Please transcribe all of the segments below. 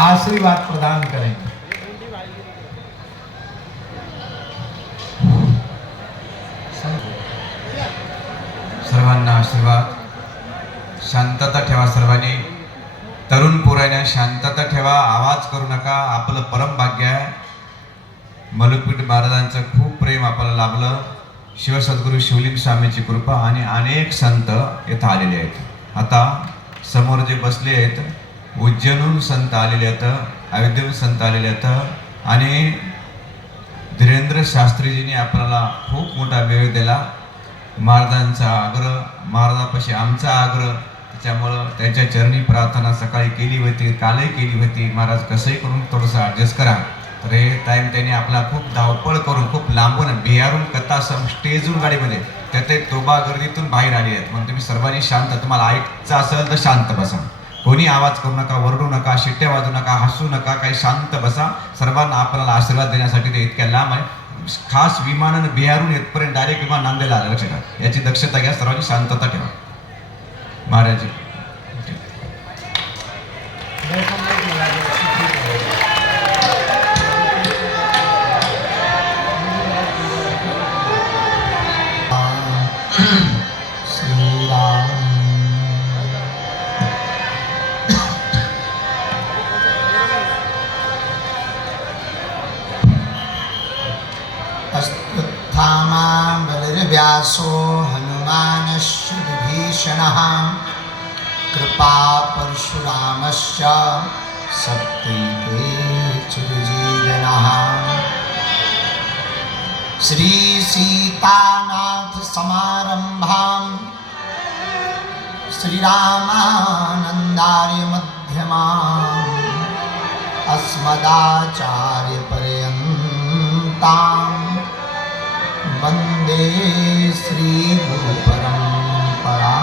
आशीर्वाद प्रदान करें। सर्वांना आशीर्वाद। शांतता ठेवा सर्वांनी। तरुण पोरांनी शांतता ठेवा, आवाज करू नका। आपलं परम भाग्य आहे, मलुकपीठ महाराजांचं खूप प्रेम आपल्याला लाभलं। शिवसद्गुरू शिवलिंग स्वामीची कृपा आणि अनेक संत येथे आलेले आहेत। आता समोर जे बसले आहेत, उज्जैनहून संत आलेले आहेत, अयोध्येहून संत आलेले आहेत आणि धीरेंद्र शास्त्रीजींनी आपल्याला खूप मोठा वेळ दिला। महाराजांचा आग्रह, महाराजापाशी आमचा आग्रह, त्याच्यामुळं त्यांच्या चरणी प्रार्थना सकाळी केली होती, कालही केली होती। महाराज कसंही करून थोडंसं ॲडजस्ट करा। तर हे टाईम त्यांनी आपला खूप धावपळ करून खूप लांबून बिहारून कथा स्टेजवरून गाडीमध्ये त्यात तोबा गर्दीतून बाहेर आली आहेत। म्हणून तुम्ही सर्वांनी शांत, तुम्हाला ऐकायचं असेल तर शांत बसा। कोणी आवाज करू नका, वरडू नका, शिट्ट्या वाजू नका, हसू नका, काही शांत बसा। सर्वांना आपल्याला आशीर्वाद देण्यासाठी ते इतक्या लांब आहे। खास विमानानं बिहारून येतपर्यंत डायरेक्ट विमान नांदेडला आलं, लक्षात घ्या। याची दक्षता घ्या, सर्वांनी शांतता ठेवा। महाराज व्यासो हनुमानश्च विभीषणः कृपा परशुरामश्च सप्तैते चिरजीवनः। श्री सीतानाथ समारंभां श्रीरामानन्दार्य मध्यमाम् अस्मदाचार्य पर्यन्तां वंदे श्री गुरु परंपरा।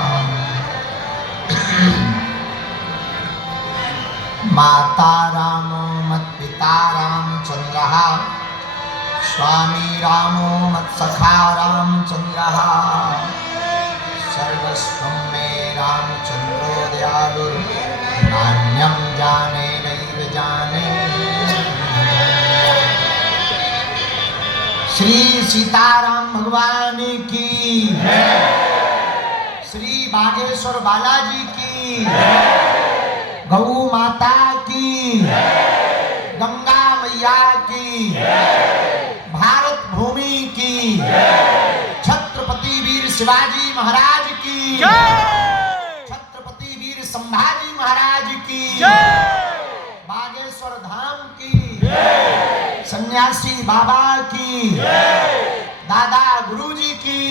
माता रामो मत्पिता रामचंद्रः, स्वामी रामो मत्सखा रामचंद्रः। सर्वस्वं मे रामचंद्रो दयालु, नान्यं जाने नैव जाने। श्री सीताराम भगवान की, श्री बागेश्वर बालाजी की, गौ माता की, गंगा मैया की, भारत भूमि की, छत्रपति वीर शिवाजी महाराज की, छत्रपति वीर संभाजी महाराज की, बागेश्वर धाम की, सन्यासी बाबा की, दादा गुरुजी की,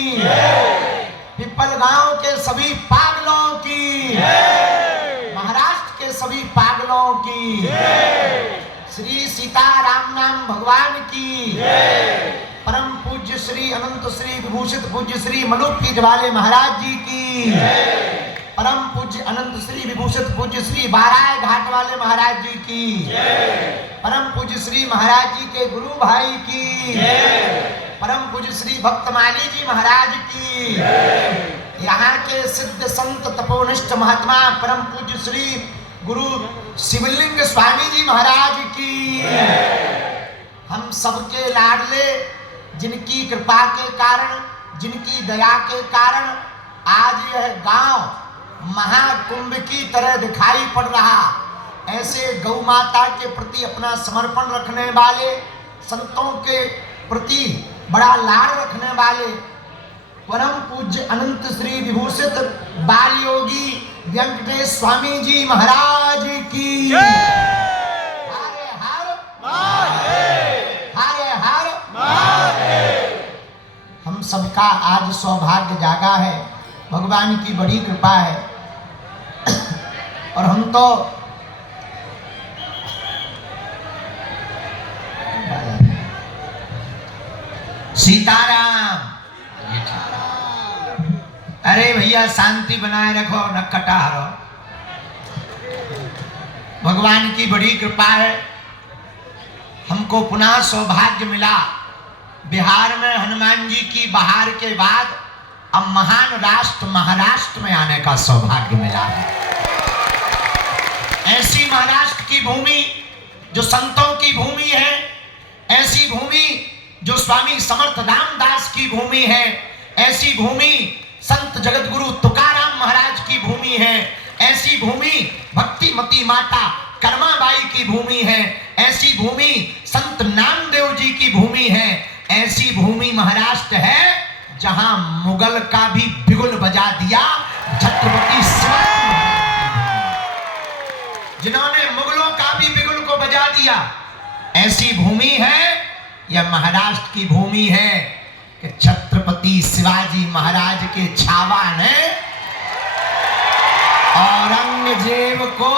पिपल गांव के सभी पागलों की, महाराष्ट्र के सभी पागलों की, श्री सीताराम नाम भगवान की, परम पूज्य श्री अनंत श्री विभूषित पूज्य श्री मलुकपीठ वाले महाराज जी की, परम पूज्य अनंत श्री विभूषित पूज्य श्री बाराय घाट वाले महाराज जी की, परम पूज्य श्री महाराज जी के गुरु भाई की, परम पूज्य श्री भक्तमाली जी महाराज की, यहाँ के सिद्ध संत तपोनिष्ठ महात्मा परम पूज्य श्री गुरु शिवलिंग स्वामी जी महाराज की, हम सबके लाडले, जिनकी कृपा के कारण, जिनकी दया के कारण आज यह गांव महाकुंभ की तरह दिखाई पड़ रहा। ऐसे गौ माता के प्रति अपना समर्पण रखने वाले, संतों के प्रति बड़ा लाड़ रखने वाले परम पूज्य अनंत श्री विभूषित बाल योगी वेंकटेश स्वामी जी महाराज की, हरे हर महादेव, हरे हर महादेव। हम सबका आज सौभाग्य जागा है, भगवान की बड़ी कृपा है। और हम तो सीताराम, अरे भैया शांति बनाए रखो, न कटारो। भगवान की बड़ी कृपा है, हमको पुनः सौभाग्य मिला। बिहार में हनुमान जी की बहार के बाद अब महान राष्ट्र महाराष्ट्र में आने का सौभाग्य मिला है। ऐसी महाराष्ट्र की भूमि जो संतों की भूमि है, ऐसी भूमि जो स्वामी समर्थ रामदास की भूमि है, ऐसी भूमि संत जगत गुरु तुकाराम महाराज की भूमि है, ऐसी भूमि भक्तिमती माता कर्माबाई की भूमि है, ऐसी भूमि संत नामदेव जी की भूमि है, ऐसी भूमि महाराष्ट्र है जहां मुगल का भी बिगुल बजा दिया छत्रपति शिवाजी महाराज, जिन्होंने मुगलों का भी बिगुल को बजा दिया। ऐसी भूमि है, यह महाराष्ट्र की भूमि है कि छत्रपति शिवाजी महाराज के छावा ने औरंगजेब को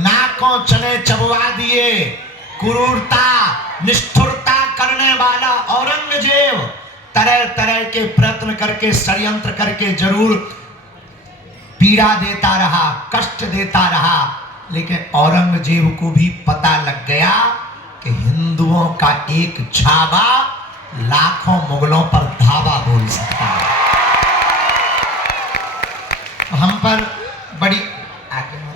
नाकों चने चबवा दिए। क्रूरता निष्ठुरता करने वाला औरंगजेब तरह तरह के प्रयत्न करके षड्यंत्र करके जरूर पीड़ा देता रहा, कष्ट देता रहा, लेकिन औरंगजेब को भी पता लग गया कि हिंदुओं का एक छावा लाखों मुगलों पर धावा बोल सकता है। हम पर बड़ी आगे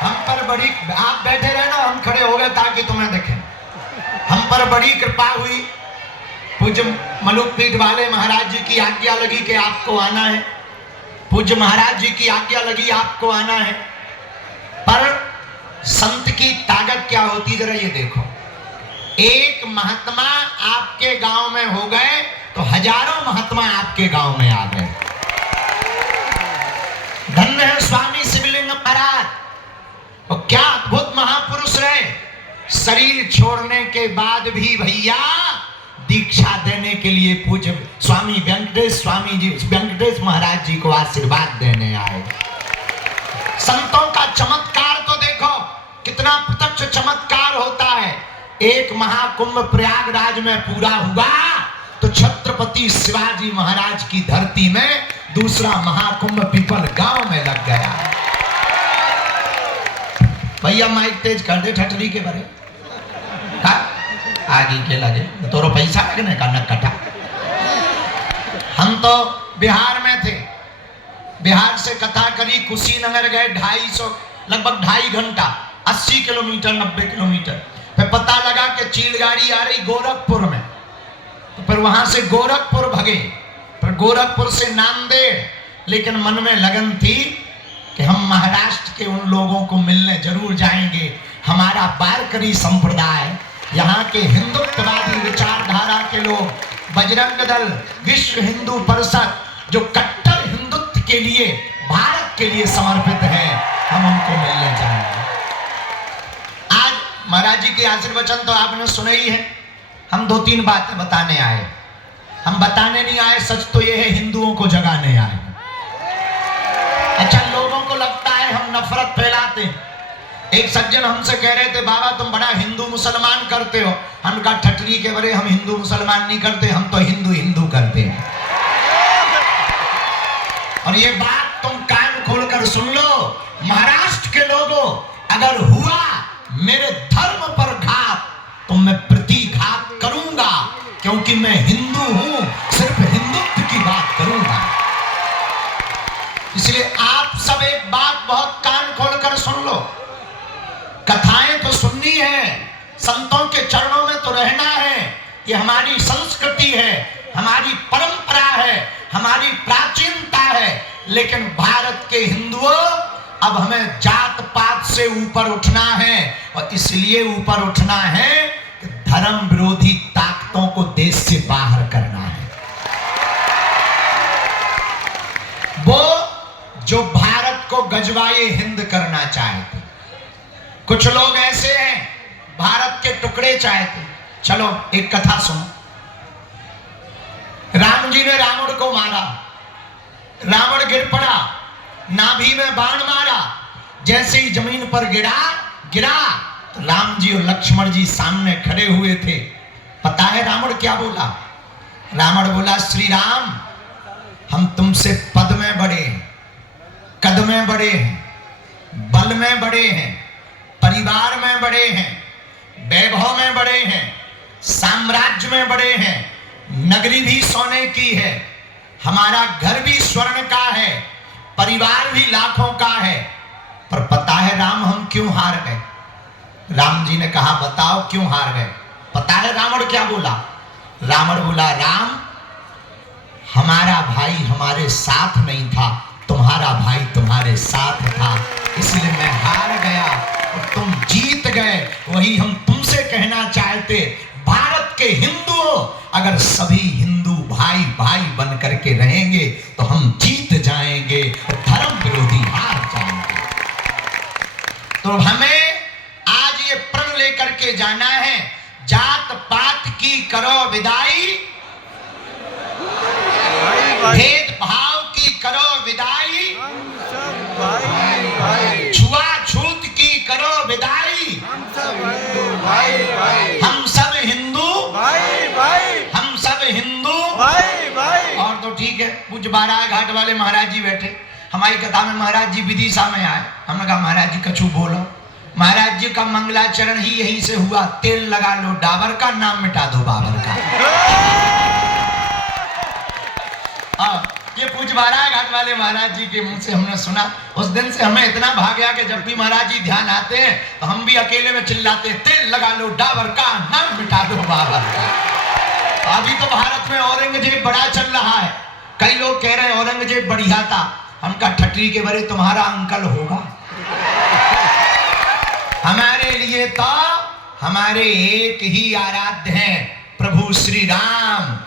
हम पर बड़ी, आप बैठे रहे ना, हम खड़े हो गए ताकि तुम्हें देखें। हम पर बड़ी कृपा हुई, पूज्य मलुक पीठ वाले महाराज जी की आज्ञा लगी कि आपको आना है, पूज्य महाराज जी की आज्ञा लगी आपको आना है। पर संत की ताकत क्या होती जरा ये देखो, एक महात्मा आपके गांव में हो गए तो हजारों महात्मा आपके गांव में आ गए। धन्य है स्वामी शिवलिंग महाराज, तो क्या अद्भुत महापुरुष रहे। शरीर छोड़ने के बाद भी भैया दीक्षा देने के लिए पूज्य स्वामी वेंकटेश महाराज जी को आशीर्वाद देने आए। संतों का चमत्कार तो देखो कितना प्रत्यक्ष चमत्कार होता है। एक महाकुंभ प्रयागराज में पूरा हुआ तो छत्रपति शिवाजी महाराज की धरती में दूसरा महाकुंभ पीपल गांव में लग गया। भैया माइक तेज कर दे ठटरी के बारे आगे के लगे तो पैसा लगने का नकटा। हम तो बिहार में थे, बिहार से कथा करी कुशीनगर गए, 250 लगभग 2.5 घंटा, 80 किलोमीटर 90 किलोमीटर। फिर पता लगा कि चील गाड़ी आ रही गोरखपुर में, तो फिर वहां से गोरखपुर भगे, फिर गोरखपुर से नांदेड़। लेकिन मन में लगन थी कि हम महाराष्ट्र के उन लोगों को मिलने जरूर जाएंगे। हमारा वारकरी संप्रदाय, यहाँ के हिंदुत्ववादी विचारधारा के लोग, बजरंग दल, विश्व हिंदू परिषद जो कट्टर हिंदुत्व के लिए, भारत के लिए समर्पित है, हम उनको मिलने जाएंगे। आज महाराज जी के आशीर्वचन तो आपने सुने ही है। हम 2-3 बातें बताने आए। हम बताने नहीं आए, सच तो ये है हिंदुओं को जगाने आए। अच्छा, लोगों को लगता है हम नफरत फैलाते हैं। एक सज्जन हमसे कह रहे थे, बाबा तुम बड़ा हिंदू मुसलमान करते हो। हम कहा ठटरी के बड़े, हम हिंदू मुसलमान नहीं करते, हम तो हिंदू हिंदू करते हैं। और ये बात तुम कान खोलकर सुन लो, महाराष्ट्र के लोगों, अगर हुआ मेरे धर्म पर घात तो मैं प्रतिघात करूंगा, क्योंकि मैं हिंदू हूं, सिर्फ हिंदुत्व की बात करूंगा। इसलिए आप सब एक बात बहुत कान खोलकर सुन लो, कथाएं तो सुननी है, संतों के चरणों में तो रहना है, ये हमारी संस्कृति है, हमारी परंपरा है, हमारी प्राचीनता है। लेकिन भारत के हिंदुओं, अब हमें जात पात से ऊपर उठना है, और इसलिए ऊपर उठना है कि धर्म विरोधी ताकतों को देश से बाहर करना है। वो जो भारत को गजवाए हिंद करना चाहते, कुछ लोग ऐसे हैं भारत के टुकड़े चाहते। चलो एक कथा सुनो। राम जी ने रावण को मारा, रावण गिर पड़ा, नाभि में बाण मारा, जैसे ही जमीन पर गिरा तो राम जी और लक्ष्मण जी सामने खड़े हुए थे। पता है रावण क्या बोला? रावण बोला, श्री राम, हम तुमसे पद में बड़े हैं, कद में बड़े हैं, बल में बड़े हैं, परिवार में बड़े हैं, वैभव में बड़े हैं, साम्राज्य में बड़े हैं, नगरी भी सोने की है, हमारा घर भी स्वर्ण का है, परिवार भी लाखों का है, पर पता है राम हम क्यों हार गए? राम जी ने कहा बताओ क्यों हार गए? पता है रावण क्या बोला? रावण बोला राम, हमारा भाई हमारे साथ नहीं था, तुम्हारा भाई तुम्हारे साथ था, इसलिए मैं हार गया और तुम जीत गए। वही हम तुमसे कहना चाहते, भारत के हिंदुओं, अगर सभी हिंदू भाई भाई बन करके रहेंगे तो हम जीत जाएंगे और धर्म विरोधी हार जाएंगे। तो हमें आज ये प्रण लेकर के जाना है, जात पात की करो विदाई, भेद भाव की करो विदाई, छुआछूत की करो विदाई, हम सब हिंदू हम सब हिंदू। और तो ठीक है, पूज्य बाराह घाट वाले महाराज जी बैठे, हमारी कथा में महाराज जी विदिशा में आए, हमने कहा महाराज जी कछु बोलो। महाराज जी का मंगलाचरण ही यहीं से हुआ, तेल लगा लो डाबर का, नाम मिटा दो बाबर का। ये पूज्य बाराह घाट वाले महाराज जी के मुंह से हमने सुना। उस दिन से हमें इतना भाग गया कि जब भी महाराज जी ध्यान आते हैं तो हम भी अकेले में चिल्लाते, तेल लगा लो डाबर का, नाम मिटा दो बाबर का। अभी तो भारत में औरंगजेब बड़ा चल रहा है, कई लोग कह रहे हैं औरंगजेब बढ़िया था, हम कहा ठटरी के बरे तुम्हारा अंकल होगा। हमारे लिए तो हमारे एक ही आराध्य हैं, प्रभु श्री राम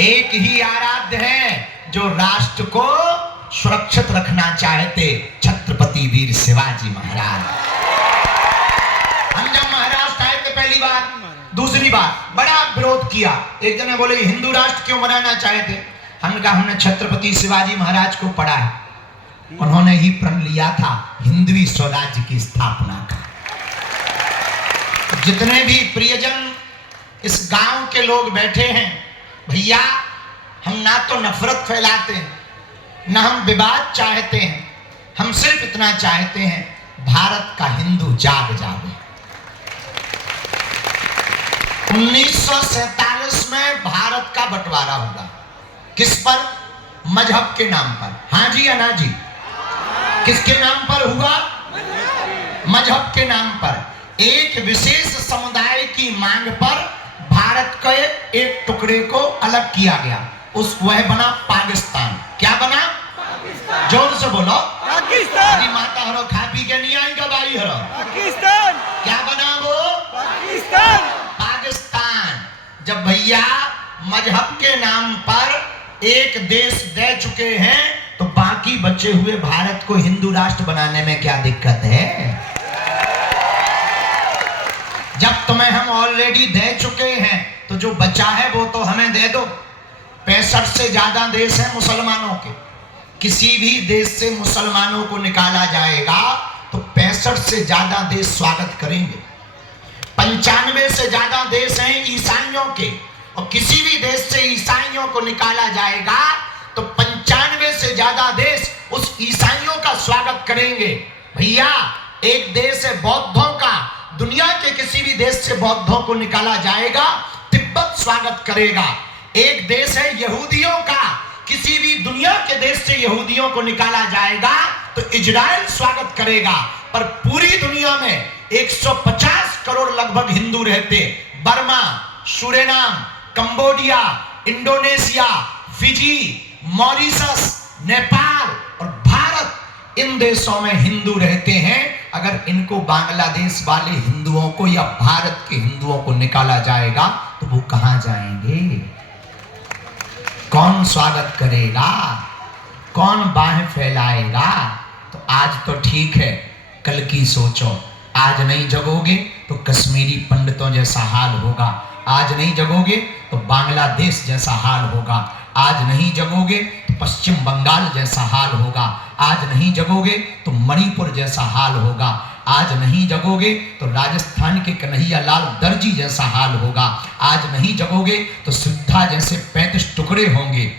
एक ही आराध्य हैं, जो राष्ट्र को सुरक्षित रखना चाहते, छत्रपति वीर शिवाजी महाराज। हम जब महाराष्ट्र आए थे पहली बार, दूसरी बार बड़ा विरोध किया। एक जने बोले हिंदू राष्ट्र क्यों बनाना चाहते? हमने कहा हमने छत्रपति शिवाजी महाराज को पढ़ा है, उन्होंने ही प्रण लिया था हिंदवी स्वराज्य की स्थापना का। जितने भी प्रियजन इस गांव के लोग बैठे हैं, भैया हम ना तो नफरत फैलाते हैं, ना हम विवाद चाहते हैं, हम सिर्फ इतना चाहते हैं भारत का हिंदू जाग जावे। 1947 में भारत का बंटवारा हुआ, किस पर? मजहब के नाम पर। हाँ जी या ना जी? किसके नाम पर हुआ? मजहब के नाम पर। एक विशेष समुदाय की मांग पर भारत के एक टुकड़े को अलग किया गया, वह बना पाकिस्तान। क्या बना? पाकिस्तान। जोर से बोलो। पाकिस्तान। अरे माता हरो खा पी के नहीं आएगा भाई हरो। पाकिस्तान। क्या बना वो? पाकिस्तान। पाकिस्तान। जब भैया मजहब के नाम पर एक देश दे चुके हैं तो बाकी बचे हुए भारत को हिंदू राष्ट्र बनाने में क्या दिक्कत है? जब तुम्हें हम ऑलरेडी दे चुके हैं तो जो बचा है वो तो हमें दे दो। 65 से ज्यादा देश हैं मुसलमानों के, किसी भी देश से मुसलमानों को निकाला जाएगा तो 65 से ज्यादा देश स्वागत करेंगे। 95 से ज्यादा देश हैं ईसाइयों के, और किसी भी देश से ईसाइयों को निकाला जाएगा तो 95 से ज्यादा देश उस ईसाइयों का स्वागत करेंगे। भैया एक देश है बौद्धों का, दुनिया के किसी भी देश से बौद्धों को निकाला जाएगा, तिब्बत स्वागत करेगा। एक देश है यहूदियों का, किसी भी दुनिया के देश से यहूदियों को निकाला जाएगा तो इजराइल स्वागत करेगा। पर पूरी दुनिया में 150 करोड़ लगभग हिंदू रहते। Burma, Suriname, Cambodia, Indonesia, Fiji, Mauritius, Nepal और भारत, इन देशों में हिंदू रहते हैं। अगर इनको बांग्लादेश वाले हिंदुओं को या भारत के हिंदुओं को निकाला जाएगा तो वो कहां जाएंगे? कौन स्वागत करेगा? कौन बाहें फैलाएगा? तो आज तो ठीक है, कल की सोचो। आज नहीं जगोगे तो कश्मीरी पंडितों जैसा हाल होगा, आज नहीं जगोगे तो बांग्लादेश जैसा हाल होगा, आज नहीं जगोगे तो पश्चिम बंगाल जैसा हाल होगा, आज नहीं जगोगे तो मणिपुर जैसा हाल होगा, आज नहीं जगोगे तो राजस्थान के कन्हैयालाल दर्जी जैसा हाल होगा, आज नहीं जगोगे तो सिद्धा जैसे 35 टुकड़े होंगे,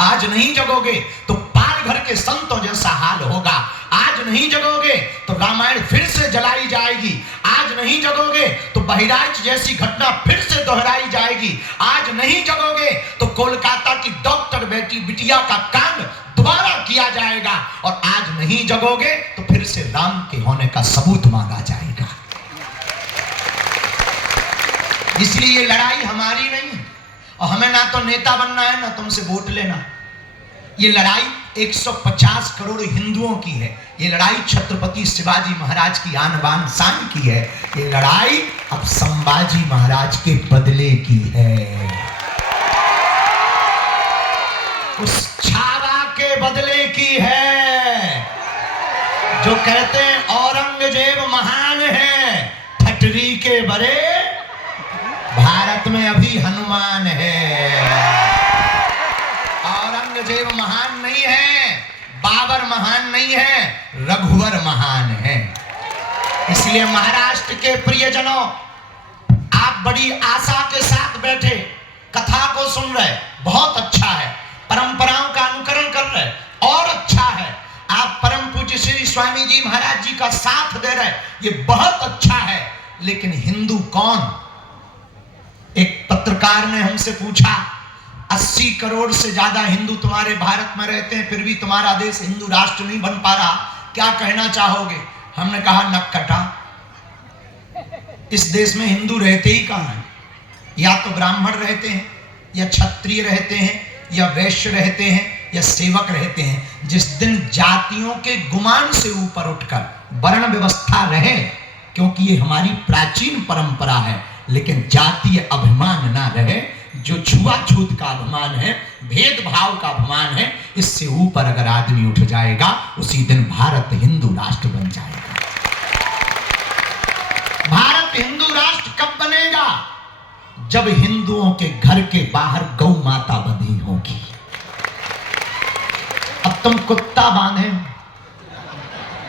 आज नहीं जगोगे तो पालघर के संतों जैसा हाल होगा, आज नहीं जगोगे तो रामायण फिर से जलाई जाएगी, आज नहीं जगोगे तो बहराइच जैसी घटना फिर से दोहराई जाएगी। आज नहीं जगोगे तो कोलकाता की डॉक्टर बेटी बिटिया का कांड दोबारा किया जाएगा, और आज नहीं जगोगे तो फिर से राम के होने का सबूत मांगा जाएगा। इसलिए ये लड़ाई हमारी नहीं है, और हमें ना तो नेता बनना है ना तुमसे वोट लेना। ये लड़ाई 150 करोड़ हिंदुओं की है। ये लड़ाई छत्रपति शिवाजी महाराज की आन बान शान की है। ये लड़ाई अब संभाजी महाराज के बदले की है, उस छावा के बदले की है। जो कहते हैं औरंगजेब महान है, ठटरी के बड़े भारत में अभी हनुमान है। औरंगजेब महान नहीं है, बाबर महान नहीं है, रघुवर महान है। इसलिए महाराष्ट्र के प्रियजनों, आप बड़ी आशा के साथ बैठे कथा को सुन रहे, बहुत अच्छा है। परंपराओं का अनुकरण कर रहे, और अच्छा है। आप परम पूज्य श्री स्वामी जी महाराज जी का साथ दे रहे, ये बहुत अच्छा है। लेकिन हिंदू कौन? एक पत्रकार ने हमसे पूछा, 80 करोड़ से ज्यादा हिंदू तुम्हारे भारत में रहते हैं, फिर भी तुम्हारा देश हिंदू राष्ट्र नहीं बन पा रहा, क्या कहना चाहोगे? हमने कहा, नक कटा। इस देश में हिंदू रहते ही कहां हैं? या तो ब्राह्मण रहते हैं, या क्षत्रिय रहते हैं, या वैश्य रहते हैं, या सेवक रहते हैं। जिस दिन जातियों के गुमान से ऊपर उठकर वर्ण व्यवस्था रहे, क्योंकि ये हमारी प्राचीन परंपरा है, लेकिन जातीय अभिमान ना रहे, जो छुआछूत का अभिमान है, भेदभाव का अभिमान है, इससे ऊपर अगर आदमी उठ जाएगा, उसी दिन भारत हिंदू राष्ट्र बन जाएगा। भारत हिंदू राष्ट्र कब बनेगा? जब हिंदुओं के घर के बाहर गौ माता बंधी होगी। अब तुम कुत्ता बांधे,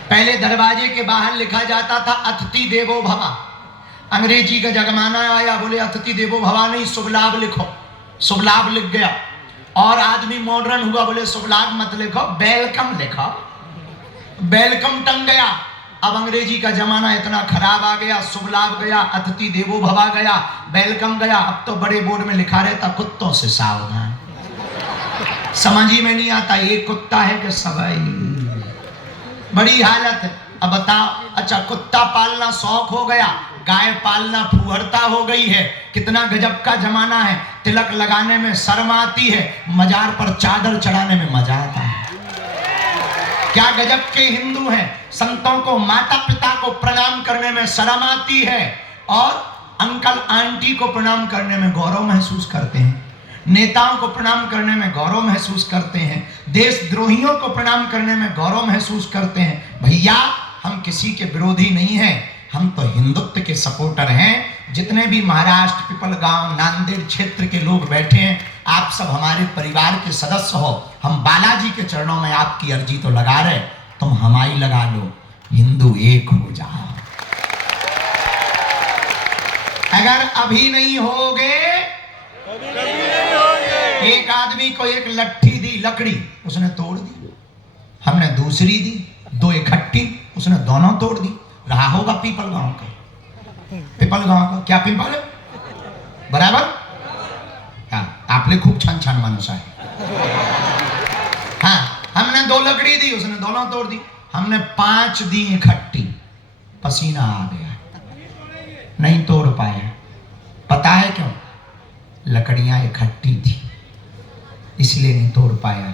पहले दरवाजे के बाहर लिखा जाता था अतिथि देवो भव। अंग्रेजी का जमाना आया, बोले अतिथि देवो भव नहीं, शुभ लाभ लिखो। शुभ लाभ लिख गया। और आदमी मॉडर्न हुआ, बोले शुभ लाभ मत लिखो, वेलकम लिखो। वेलकम टंग गया। अब अंग्रेजी का जमाना इतना खराब आ गया, शुभ लाभ गया, अतिथि देवो भव गया, वेलकम गया। अब तो बड़े बोर्ड में लिखा रहता, कुत्तों से सावधान। समझ ही में नहीं आता ये कुत्ता है कि सवाई। बड़ी हालत है। अब बताओ, अच्छा कुत्ता पालना शौक हो गया, गाय पालना फुहरता हो गई है। कितना गजब का जमाना है। तिलक लगाने में शर्म आती है, मजार पर चादर चढ़ाने में मजा आता है। क्या गजब के हिंदू हैं। संतों को, माता पिता को प्रणाम करने में शर्म आती है, और अंकल आंटी को प्रणाम करने में गौरव महसूस करते हैं। नेताओं को प्रणाम करने में गौरव महसूस करते हैं। देशद्रोहियों को प्रणाम करने में गौरव महसूस करते हैं। भैया, हम किसी के विरोधी नहीं हैं, हम तो हिंदुत्व के सपोर्टर हैं। जितने भी महाराष्ट्र, पिपलगांव, नांदेड़ क्षेत्र के लोग बैठे हैं, आप सब हमारे परिवार के सदस्य हो। हम बालाजी के चरणों में आपकी अर्जी तो लगा रहे, तुम हमारी लगा लो, हिंदू एक हो जाओ। अगर अभी नहीं होगे, एक आदमी को एक लट्ठी दी, लकड़ी, उसने तोड़ दी। हमने दूसरी दी, दो इकट्ठी, उसने दोनों तोड़ दी। रहा होगा पीपल गांव का, पीपल गांव का क्या पीपल है बराबर? आपने खूब छान छान मानुसा है। हाँ, हमने दो लकड़ी दी, उसने दोनों तोड़ दी। हमने 5 दी इकट्ठी, पसीना आ गया, नहीं तोड़ पाए। पता है क्यों? लकड़ियां इकट्ठी थी, इसलिए नहीं तोड़ पाया।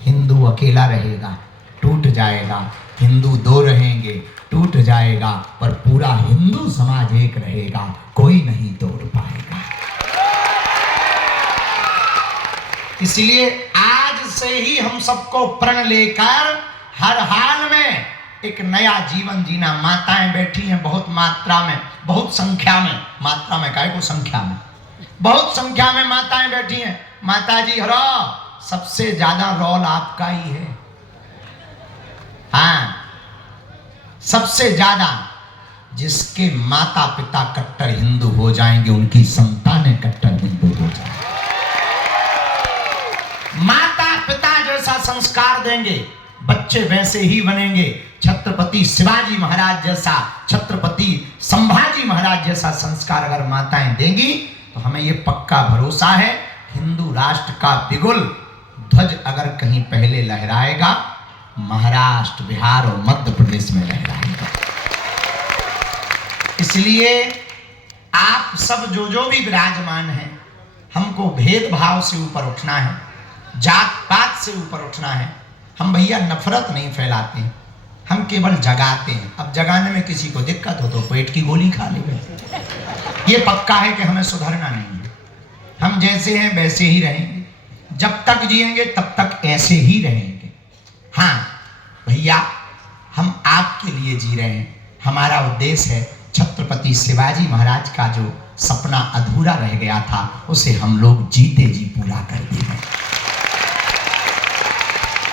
हिंदू अकेला रहेगा, टूट जाएगा। हिंदू 2 रहेंगे, टूट जाएगा। पर पूरा हिंदू समाज एक रहेगा, कोई नहीं तोड़ पाएगा। इसलिए आज से ही हम सबको प्रण लेकर हर हाल में एक नया जीवन जीना। माताएं बैठी हैं बहुत मात्रा में, बहुत संख्या में, मात्रा में काहे को संख्या में, बहुत संख्या में माताएं बैठी हैं। माता जी हरो, सबसे ज्यादा रोल आपका ही है। हाँ, सबसे ज्यादा। जिसके माता पिता कट्टर हिंदू हो जाएंगे, उनकी संतानें कट्टर हिंदू हो जाएंगे। माता पिता जैसा संस्कार देंगे, बच्चे वैसे ही बनेंगे। छत्रपति शिवाजी महाराज जैसा, छत्रपति संभाजी महाराज जैसा संस्कार अगर माताएं देंगी तो हमें ये पक्का भरोसा है, हिंदू राष्ट्र का बिगुल ध्वज अगर कहीं पहले लहराएगा, महाराष्ट्र, बिहार और मध्य प्रदेश में लहराएगा। इसलिए आप सब जो भी विराजमान हैं, हमको भेदभाव से ऊपर उठना है, जात पात से ऊपर उठना है। हम भैया नफरत नहीं फैलाते, हम केवल जगाते हैं। अब जगाने में किसी को दिक्कत हो तो पेट की गोली खा लेंगे। ये पक्का है कि हमें सुधरना नहीं है, हम जैसे हैं वैसे ही रहेंगे, जब तक जिएंगे तब तक ऐसे ही रहेंगे। हाँ भैया, हम आपके लिए जी रहे हैं। हमारा उद्देश्य है छत्रपति शिवाजी महाराज का जो सपना अधूरा रह गया था, उसे हम लोग जीते जी पूरा कर देंगे।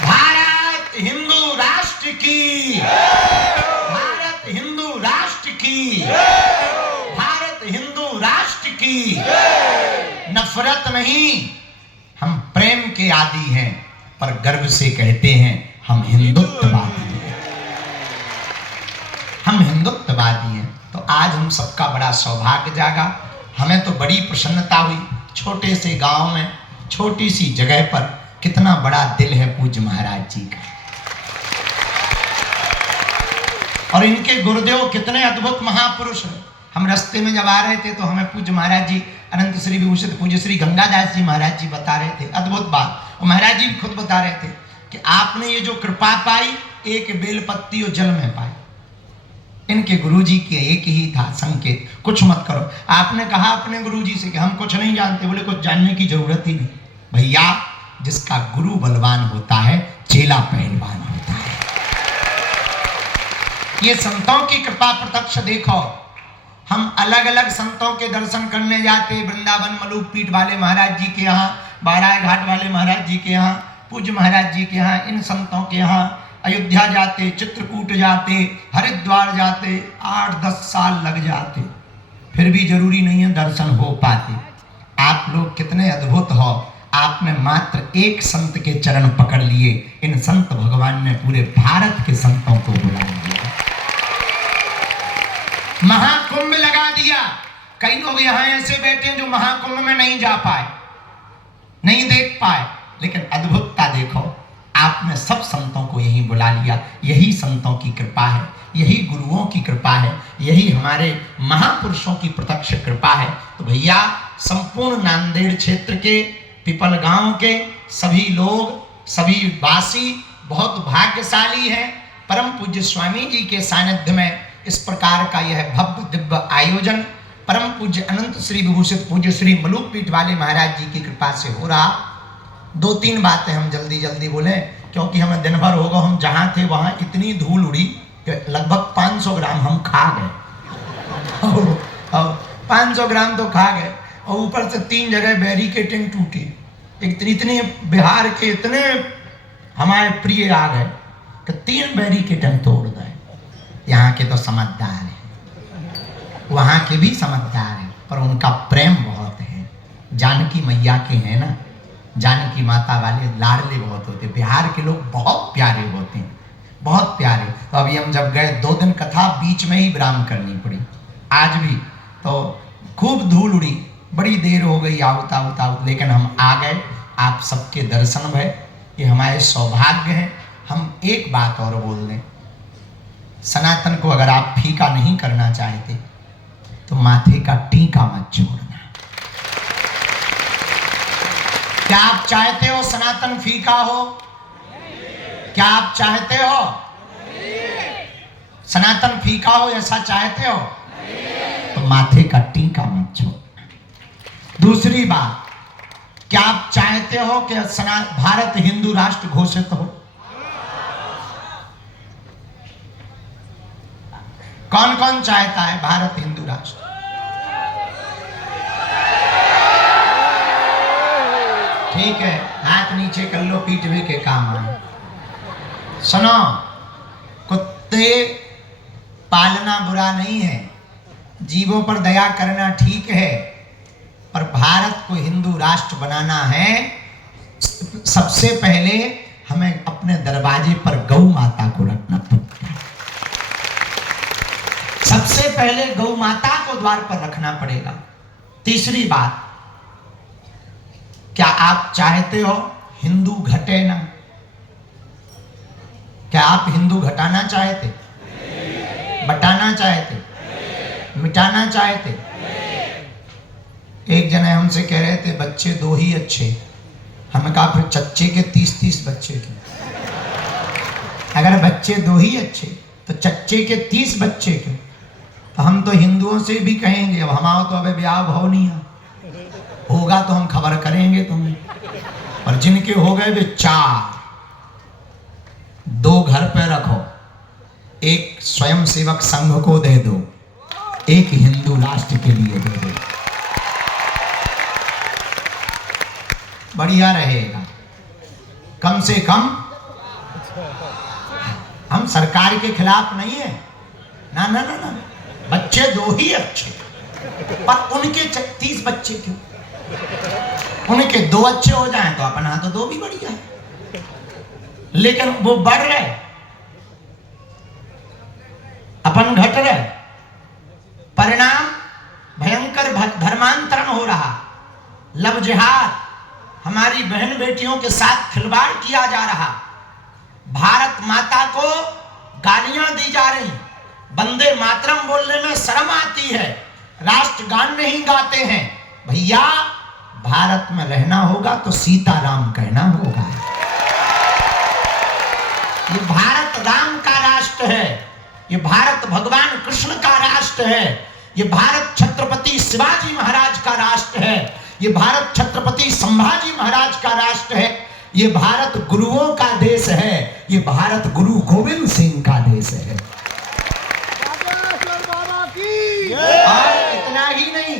भारत हिंदू राष्ट्र की, भारत हिंदू राष्ट्र की, भारत हिंदू राष्ट्र की। नफरत नहीं, हम प्रेम के आदी हैं, पर गर्व से कहते हैं हम हिंदुत्ववादी हैं, हम हिंदुत्ववादी हैं। तो आज हम सबका बड़ा सौभाग्य जागा, हमें तो बड़ी प्रसन्नता हुई। छोटे से गांव में, छोटी सी जगह पर कितना बड़ा दिल है पूज्य महाराज जी का, और इनके गुरुदेव कितने अद्भुत महापुरुष हैं। हम रास्ते में जब आ रहे थे तो हमें पूज्य महाराज जी अनंत श्री विभूषित पूज्य श्री गंगादास जी महाराज जी बता रहे थे अद्भुत बात, और महाराज जी भी खुद बता रहे थे कि आपने ये जो कृपा पाई, एक बेलपत्ती और जल में पाई। इनके गुरुजी के एक ही था संकेत, कुछ मत करो। आपने कहा अपने गुरुजी से कि हम कुछ नहीं जानते, बोले कुछ जानने की जरूरत ही नहीं। भैया, जिसका गुरु बलवान होता है, चेला पहलवान होता है। ये संतों की कृपा प्रत्यक्ष देखो। हम अलग अलग संतों के दर्शन करने जाते, वृंदावन मलूक पीठ वाले महाराज जी के यहाँ, बाराय घाट वाले महाराज जी के यहाँ, पूज्य महाराज जी के यहाँ, इन संतों के यहाँ, अयोध्या जाते, चित्रकूट जाते, हरिद्वार जाते, 8-10 साल लग जाते, फिर भी जरूरी नहीं है दर्शन हो पाते। आप लोग कितने अद्भुत हो, आपने मात्र एक संत के चरण पकड़ लिए, इन संत भगवान ने पूरे भारत के संतों को बुला लिया, महाकुंभ लगा दिया। कई लोग यहाँ ऐसे बैठे जो महाकुंभ में नहीं जा पाए, नहीं देख पाए, लेकिन अद्भुतता देखो, आपने सब संतों को यहीं बुला लिया। यही संतों की कृपा है, यही गुरुओं की कृपा है, यही हमारे महापुरुषों की प्रत्यक्ष कृपा है। तो भैया, संपूर्ण नांदेड़ क्षेत्र के, पिपल गांव के सभी लोग, सभी वासी बहुत भाग्यशाली हैं। परम पूज्य स्वामी जी के सानिध्य में इस प्रकार का यह भव्य दिव्य आयोजन परम पूज्य अनंत श्री विभूषित पूज्य श्री मलूक पीठ वाले महाराज जी की कृपा से हो रहा। 2-3 बातें हम जल्दी जल्दी बोले, क्योंकि हमें दिन भर होगा। हम जहाँ थे वहाँ इतनी धूल उड़ी कि लगभग 500 ग्राम हम खा गए, और 500 ग्राम तो खा गए, और ऊपर से 3 जगह बैरिकेटिंग टूटी। इतने बिहार के इतने हमारे प्रिय आ गए कि 3 बैरिकेटिंग तोड़ गए। यहाँ के तो समझदार हैं, वहाँ के भी समझदार हैं, पर उनका प्रेम बहुत है। जानकी मैया के हैं ना, जानकी माता वाले लाडले बहुत होते। बिहार के लोग बहुत प्यारे होते हैं, बहुत प्यारे। तो अभी हम जब गए 2 दिन कथा बीच में ही विराम करनी पड़ी। आज भी तो खूब धूल उड़ी, बड़ी देर हो गई आवता, लेकिन हम आ गए। आप सबके दर्शन भय, ये हमारे सौभाग्य हैं। हम एक बात और बोल दें, सनातन को अगर आप फीका नहीं करना चाहते तो माथे का टीका मत छोड़ना। क्या आप चाहते हो सनातन फीका हो? क्या आप चाहते हो सनातन फीका हो? ऐसा चाहते हो तो माथे का टीका मत छोड़ना। दूसरी बात, क्या आप चाहते हो कि भारत हिंदू राष्ट्र घोषित हो? कौन कौन चाहता है भारत हिंदू राष्ट्र? ठीक है, हाथ नीचे कर लो, पीठ भी के काम आए। सुनो, कुत्ते पालना बुरा नहीं है, जीवों पर दया करना ठीक है, पर भारत को हिंदू राष्ट्र बनाना है, सबसे पहले हमें अपने दरवाजे पर गौ माता को रखना पड़ता है। पहले गौ माता को द्वार पर रखना पड़ेगा। तीसरी बात, क्या आप चाहते हो हिंदू घटे ना? क्या आप हिंदू घटाना चाहते, बटाना चाहते, मिटाना चाहते? एक जने हमसे कह रहे थे बच्चे दो ही अच्छे। हमने कहा फिर चच्चे के 30-30 बच्चे क्यों? अगर बच्चे दो ही अच्छे तो चच्चे के 30 बच्चे क्यों? तो हम तो हिंदुओं से भी कहेंगे अब हमारा तो अबे ब्याह भाव नहीं है, होगा तो हम खबर करेंगे तुम्हें। और जिनके हो गए वे 4, 2 घर पे रखो, एक स्वयं सेवक संघ को दे दो, एक हिंदू राष्ट्र के लिए दे दो, बढ़िया रहेगा। कम से कम हम सरकार के खिलाफ नहीं है ना ना ना ना, बच्चे दो ही अच्छे, पर उनके 30 बच्चे क्यों? उनके 2 अच्छे हो जाएं तो अपना तो 2 भी बढ़िया है, लेकिन वो बढ़ रहे, अपन घट रहे, परिणाम भयंकर धर्मांतरण हो रहा, लव जिहाद, हमारी बहन बेटियों के साथ खिलवाड़ किया जा रहा, भारत माता को गालियां दी जा रही, वंदे मातरम बोलने में शर्म आती है, राष्ट्रगान नहीं गाते हैं। भैया भारत में रहना होगा तो सीताराम कहना होगा। ये भारत राम का राष्ट्र है, ये भारत भगवान कृष्ण का राष्ट्र है, ये भारत छत्रपति शिवाजी महाराज का राष्ट्र है, ये भारत छत्रपति संभाजी महाराज का राष्ट्र है, ये भारत गुरुओं का देश है, ये भारत गुरु गोविंद सिंह का देश है। और इतना ही नहीं,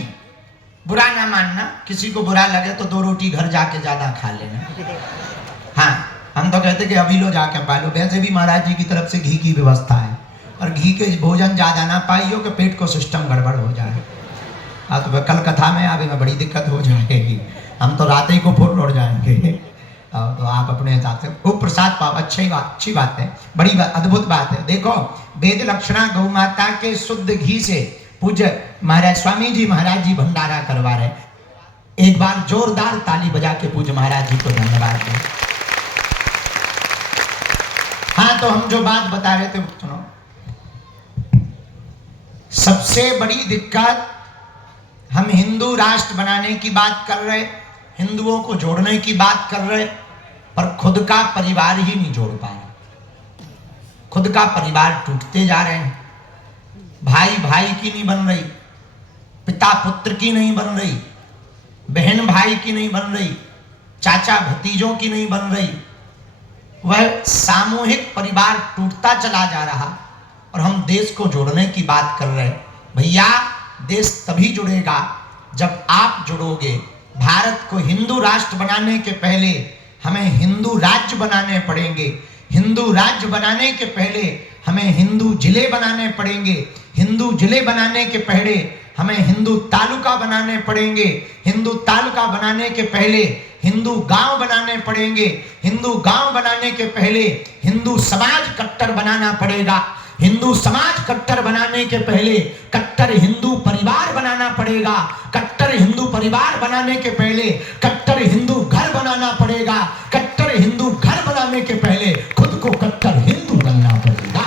बुरा ना मानना, किसी को बुरा लगे तो 2 रोटी घर जाके ज्यादा खा लेना। हाँ, हम तो कहते कि अभी लो जाके पालो, वैसे भी महाराज जी की तरफ से घी की व्यवस्था है, और घी के भोजन ज्यादा ना पाइयो कि पेट को सिस्टम गड़बड़ हो जाए। हाँ, तो कल कथा में आगे में बड़ी दिक्कत हो जाएगी, हम तो रात ही को फुल लौट जाएंगे। तो आप अपने हिसाब से खूब प्रसाद पाओ, अच्छी बात है, बड़ी बात, अद्भुत बात है। देखो वेद लक्षणा गौ माता के शुद्ध घी से पूज्य महाराज स्वामी जी महाराज जी भंडारा करवा रहे। एक बार जोरदार ताली बजा के पूज्य महाराज जी को धन्यवाद दें। हाँ, तो हम जो बात बता रहे थे सुनो, सबसे बड़ी दिक्कत, हम हिंदू राष्ट्र बनाने की बात कर रहे, हिंदुओं को जोड़ने की बात कर रहे, पर खुद का परिवार ही नहीं जोड़ पा रहे। खुद का परिवार टूटते जा रहे हैं, भाई भाई की नहीं बन रही, पिता पुत्र की नहीं बन रही, बहन भाई की नहीं बन रही, चाचा भतीजों की नहीं बन रही, वह सामूहिक परिवार टूटता चला जा रहा, और हम देश को जोड़ने की बात कर रहे। भैया देश तभी जुड़ेगा जब आप जुड़ोगे। भारत को हिंदू राष्ट्र बनाने के पहले हमें हिंदू राज्य बनाने पड़ेंगे, हिंदू राज्य बनाने के पहले हमें हिंदू जिले बनाने पड़ेंगे, हिंदू जिले बनाने के पहले हमें हिंदू तालुका बनाने पड़ेंगे, हिंदू तालुका बनाने के पहले हिंदू गांव बनाने पड़ेंगे, हिंदू गांव बनाने के पहले हिंदू समाज कट्टर बनाना पड़ेगा, हिंदू समाज कट्टर बनाने के पहले कट्टर हिंदू परिवार बनाना पड़ेगा, कट्टर हिंदू परिवार बनाने के पहले कट्टर हिंदू घर बनाना पड़ेगा, कट्टर हिंदू घर बनाने के पहले खुद को कट्टर हिंदू बनना पड़ेगा,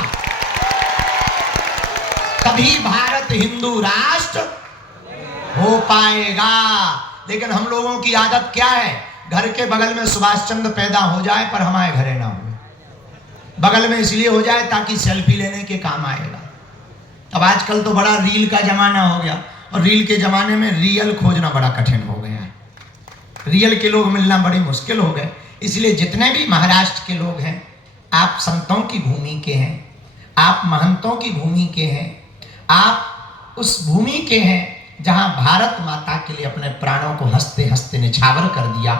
तभी भारत हिंदू राष्ट्र हो पाएगा। लेकिन हम लोगों की आदत क्या है, घर के बगल में सुभाष चंद्र पैदा हो जाए पर हमारे घरे ना हो, बगल में इसलिए हो जाए ताकि सेल्फी लेने के काम आएगा। अब आजकल तो बड़ा रील का जमाना हो गया, और रील के जमाने में रियल खोजना बड़ा कठिन हो गया है, रियल के लोग मिलना बड़े मुश्किल हो गए। इसलिए जितने भी महाराष्ट्र के लोग हैं, आप संतों की भूमि के हैं, आप महंतों की भूमि के हैं, आप उस भूमि के हैं जहां भारत माता के लिए अपने प्राणों को हंसते हंसते निछावर कर दिया,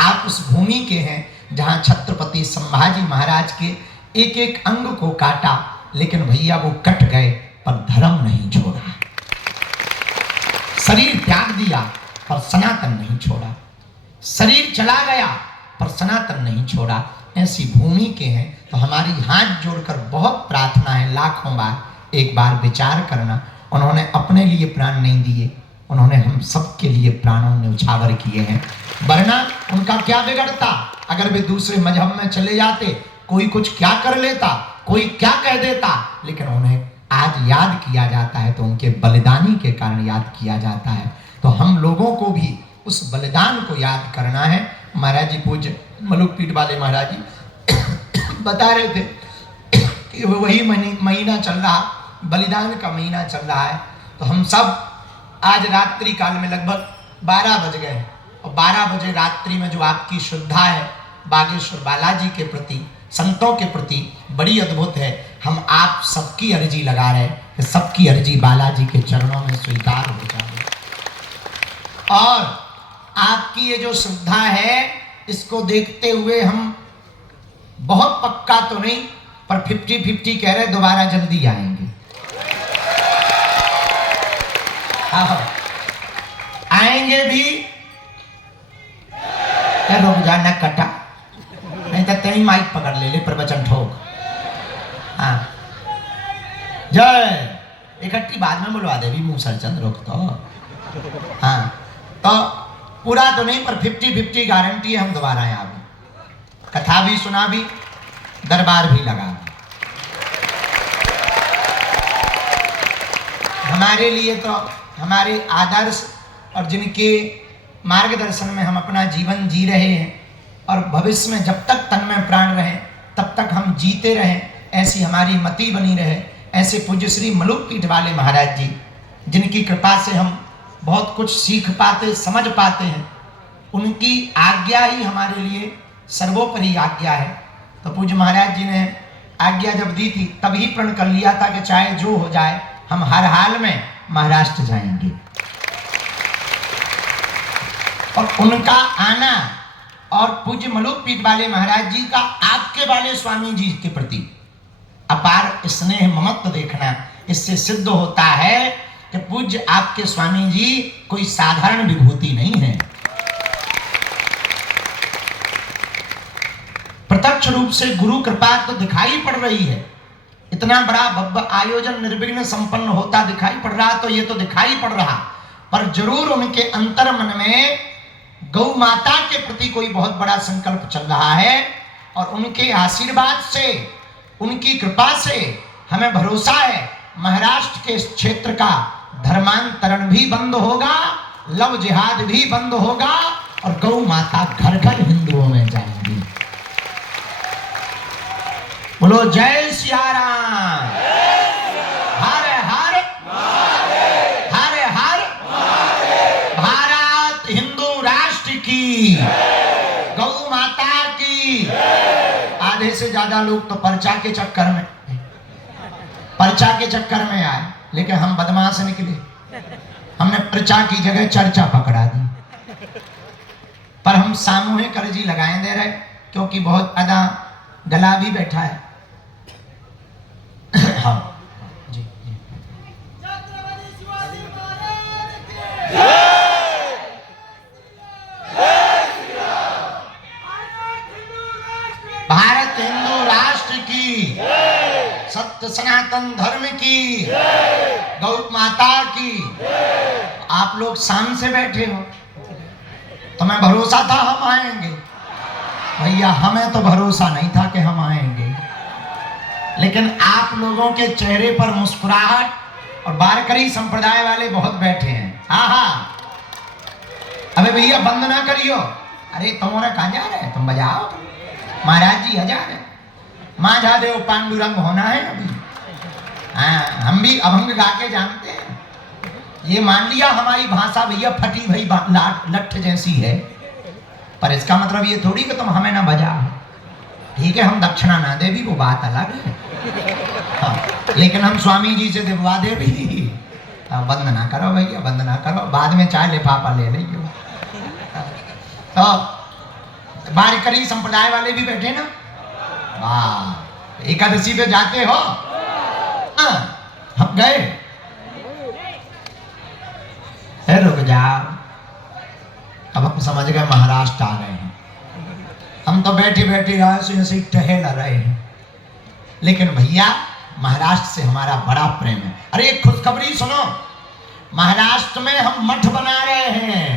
आप उस भूमि के हैं जहां छत्रपति संभाजी महाराज के एक एक अंग को काटा, लेकिन भैया वो कट गए पर धर्म नहीं छोड़ा, शरीर त्याग दिया पर सनातन नहीं छोड़ा, शरीर चला गया पर सनातन नहीं छोड़ा। ऐसी भूमि के हैं तो हमारी हाथ जोड़कर बहुत प्रार्थना है, लाखों बार एक बार विचार करना, उन्होंने अपने लिए प्राण नहीं दिए, उन्होंने हम सबके लिए प्राणों ने उछावर किए हैं। वरना उनका क्या बिगड़ता, अगर वे दूसरे मजहब में चले जाते, कोई कुछ क्या कर लेता, कोई क्या कह देता, लेकिन उन्हें आज याद किया जाता है तो उनके बलिदानी के कारण याद किया जाता है। तो हम लोगों को भी उस बलिदान को याद करना है। महाराज जी, पूज्य मलुक पीठ वाले महाराज जी बता रहे थे कि वही महीना चल रहा, बलिदान का महीना चल रहा है। तो हम सब आज रात्रि काल में लगभग 12 बज गए, और 12 बजे रात्रि में जो आपकी श्रद्धा है बागेश्वर बालाजी के प्रति, संतों के प्रति बड़ी अद्भुत है। हम आप सबकी अर्जी लगा रहे हैं कि सबकी अर्जी बालाजी के चरणों में स्वीकार हो जाए। और आपकी ये जो श्रद्धा है, इसको देखते हुए हम बहुत पक्का तो नहीं, पर 50-50 कह रहे दोबारा जल्दी आएंगे। आएंगे भी, रुक जा, न कटा, नहीं तो तेरी माइक पकड़ ले प्रवचन ठोक। हाँ, जय इकट्ठी बाद में बुलवा दे भी मूसर चंद, रुक तो। हाँ, तो पूरा तो नहीं, पर 50-50 गारंटी है हम दोबारा यहाँ भी कथा भी सुना भी, दरबार भी लगा भी। हमारे लिए तो हमारे आदर्श और जिनके मार्गदर्शन में हम अपना जीवन जी रहे हैं, और भविष्य में जब तक तन में प्राण रहे तब तक हम जीते रहें, ऐसी हमारी मति बनी रहे। ऐसे पूज्य श्री मलुक पीठ वाले महाराज जी, जिनकी कृपा से हम बहुत कुछ सीख पाते, समझ पाते हैं, उनकी आज्ञा ही हमारे लिए सर्वोपरि आज्ञा है। तो पूज्य महाराज जी ने आज्ञा जब दी थी तब ही प्रण कर लिया था कि चाहे जो हो जाए हम हर हाल में महाराष्ट्र जाएंगे। और उनका आना और पूज्य मलुक पीठ वाले महाराज जी का आपके वाले स्वामी जी के प्रति अपार स्नेह ममत्व देखना, इससे सिद्ध होता है कि पूज्य आपके स्वामी जी कोई साधारण विभूति नहीं है। प्रत्यक्ष रूप से गुरु कृपा तो दिखाई पड़ रही है, इतना बड़ा भव्य आयोजन निर्विघ्न संपन्न होता दिखाई पड़ रहा, तो ये तो दिखाई पड़ रहा, पर जरूर उनके अंतर मन में गौ माता के प्रति कोई बहुत बड़ा संकल्प चल रहा है। और उनके आशीर्वाद से, उनकी कृपा से हमें भरोसा है महाराष्ट्र के इस क्षेत्र का धर्मांतरण भी बंद होगा, लव जिहाद भी बंद होगा, और गौ माता घर घर हिंदुओं में जाएंगी। बोलो जय सिया राम, हर हर हर हर भारत हिंदू राष्ट्र की, गौ माता की। आधे से ज्यादा लोग तो पर्चा के चक्कर में आए, लेकिन हम बदमाश निकले, हमने पर्चा की जगह चर्चा पकड़ा दी। पर हम सामूहिक अर्जी लगाए दे रहे, क्योंकि बहुत ज्यादा गला भी बैठा है। हाँ जी, जी। भारत हिंदू राष्ट्र की, सत्य सनातन धर्म की, गौ माता की। आप लोग शाम से बैठे हो, तुम्हें भरोसा था हम आएंगे? भैया हमें तो भरोसा नहीं था कि हम आएंगे, लेकिन आप लोगों के चेहरे पर मुस्कुराहट, और वारकरी संप्रदाय वाले बहुत बैठे हैं। हाँ हाँ, अबे भैया बंद ना करियो, अरे तुम्हारा कहाँ जा रहे हैं, तुम बजाओ, महाराज जी हजार है, माझा देव पांडुरंग होना है अभी। हाँ, हम भी अभंग गा के जानते हैं। ये मान लिया हमारी भाषा भैया फटी भई लठ जैसी है, पर इसका मतलब ये थोड़ी कि तुम हमें ना बजाओ। ठीक है, हम दक्षिणा ना दे भी, वो बात अलग है। हाँ, लेकिन हम स्वामी जी से दिलवा दे भी। हाँ, बंद ना करो भैया, बंद ना करो, बाद में चाय लिफाफा ले लियो। तो वारकरी संप्रदाय वाले भी बैठे ना, वाह, एकादशी पे जाते हो? हाँ, हम गए। रुक जाओ, अब हम समझ गए महाराष्ट्र आ गए हैं। हम तो बैठे बैठे ऐसे ऐसे टहल रहे हैं, लेकिन भैया महाराष्ट्र से हमारा बड़ा प्रेम है। अरे एक खुशखबरी सुनो, महाराष्ट्र में हम मठ बना रहे हैं।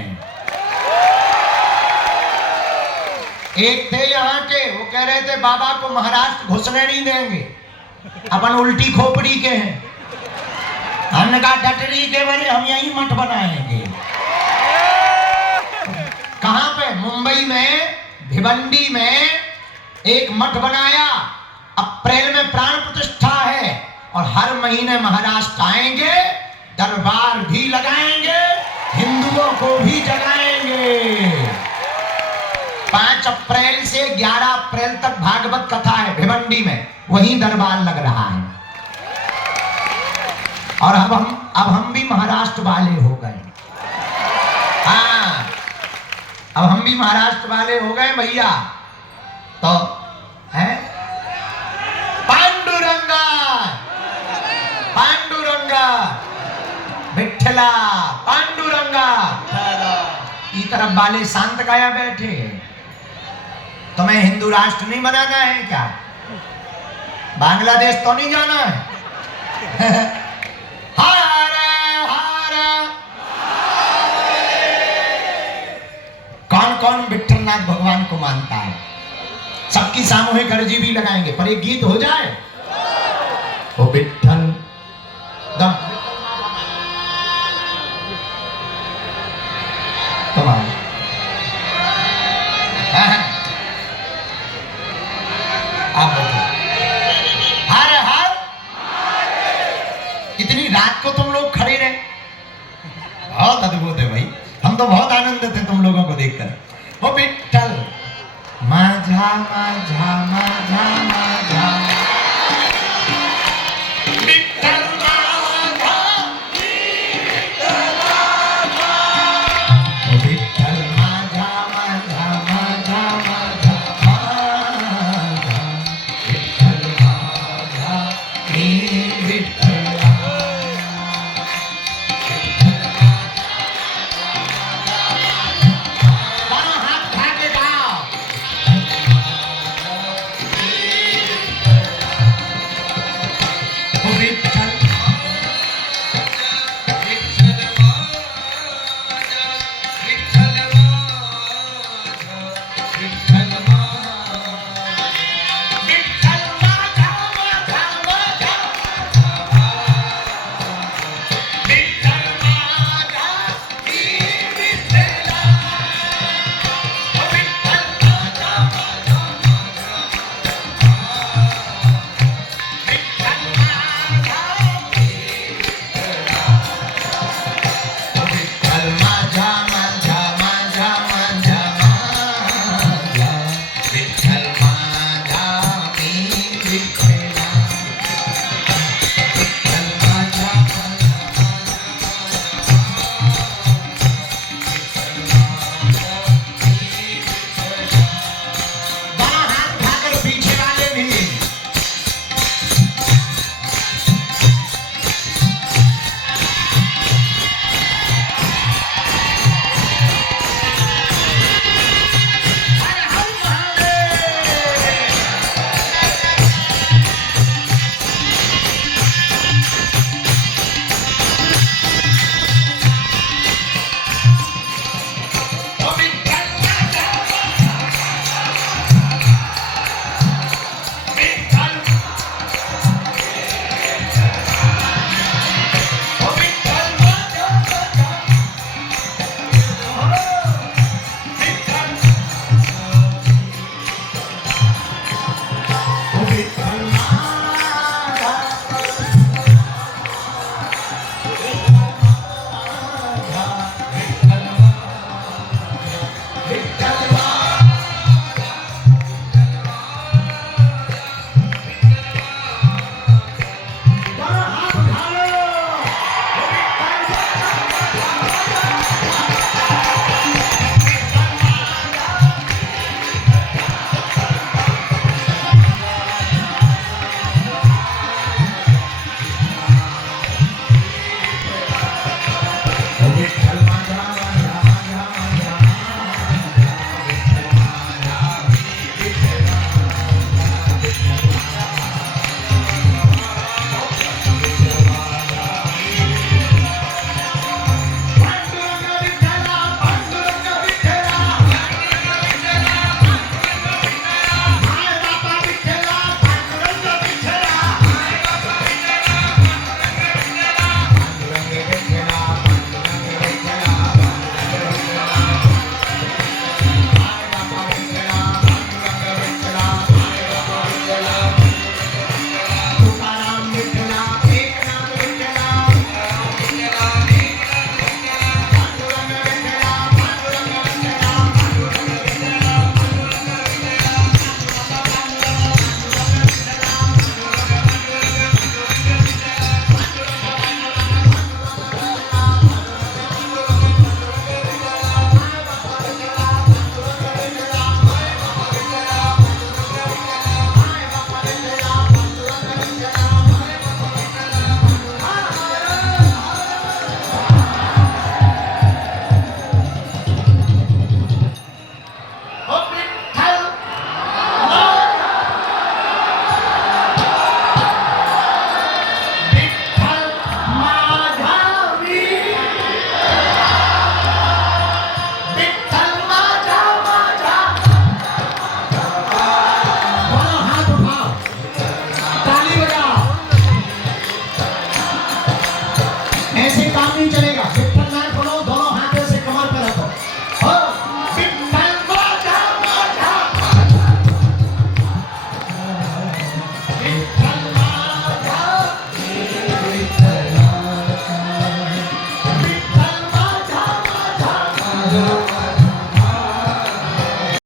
एक थे यहाँ के, वो कह रहे थे बाबा को महाराष्ट्र घुसने नहीं देंगे, अपन उल्टी खोपड़ी के हैं। हमने कहा डटरी के बने हम यही मठ बनाएंगे। कहां पे? मुंबई में भिवंडी में एक मठ बनाया। अप्रैल में प्राण प्रतिष्ठा है और हर महीने महाराष्ट्र आएंगे, दरबार भी लगाएंगे, हिंदुओं को भी जगाएंगे। 5 अप्रैल से 11 अप्रैल तक भागवत कथा है भिवंडी में, वहीं दरबार लग रहा है। और अब हम भी महाराष्ट्र वाले हो गए। हाँ, अब हम भी महाराष्ट्र वाले हो गए भैया। तो है पांडुरंगा, पांडुरंगा, विठ्ठला, पांडुरंगा। ई तरफ वाले शांत काया बैठे। तुम्हें हिंदू राष्ट्र नहीं बनाना है क्या? बांग्लादेश तो नहीं जाना है? कौन कौन विठ्ठलनाथ भगवान को मानता है? सबकी सामूहिक अर्जी भी लगाएंगे, पर एक गीत हो जाए। ओ विठ्ठल दम तुम्हारा आप बैठो। हर हर इतनी रात को तुम लोग खड़े रहे, बहुत अद्भुत है भाई। हम तो बहुत आनंदित थे तुम लोगों को देखकर। ओ विठ्ठल माझा माझा माझा माझा विठ्ठल माझा ओ विठ्ठल माझा माझा माझा माझा माझा विठ्ठल माझा मी विठ्ठल